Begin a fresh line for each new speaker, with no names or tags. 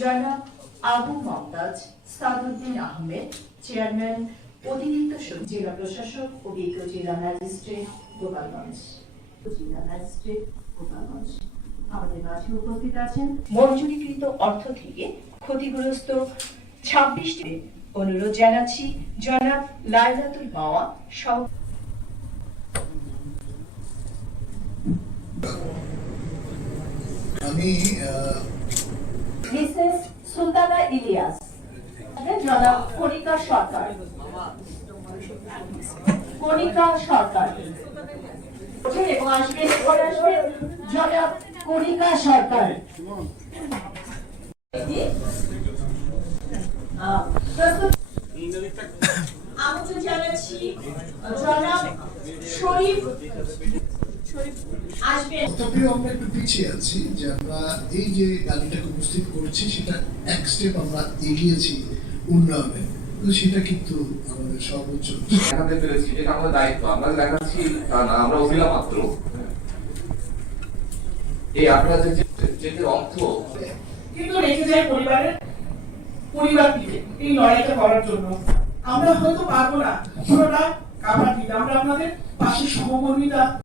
জনাব আবু মমতাজ সাদুদ্দিন আহমেদ, চেয়ারম্যান অতিরিক্ত জেলা প্রশাসক, অভিজ্ঞ জেলা ম্যাজিস্ট্রেট, গোপালগঞ্জ। জেলা ম্যাজিস্ট্রেট, গোপালগঞ্জ। আমাদের মাঝে উপস্থিত আছেন মঞ্জুরিকৃত অর্থ থেকে ক্ষতিগ্রস্ত ছাব্বিশটি অনুরোধ জানাচ্ছি। জনাব লাইলাতুল মাওয়া সহ
আমি
মিসেস সুলতানা ইলিয়াস। জনাব কণিকা সরকার। কণিকা সরকার। এবং আসবেন আসবেন জনাব কণিকা সরকার। আমন্ত্রণ জানাচ্ছি, জনাব শরীফ
তথাপিও আমরা একটু পিছিয়ে আছি যে আমরা এই যে গাড়িটাকে উপস্থিত করেছি সেটা এক স্টেপ আমরা এগিয়েছি উন্নয়নে। সেটা কিন্তু আমাদের সর্বোচ্চ
দেখাতে পেরেছি এটা আমাদের দায়িত্ব। আমরা দেখাচ্ছি আমরা অভিলা মাত্র। এই আপনারা যে অর্থ
কিন্তু রেখে যায় পরিবারের পরিবারটিকে এই লড়াইটা করার জন্য। আমরা হয়তো পারব না। পুরোটা কাভার দিতে আমরা আপনাদের পাশে সহমর্মিতা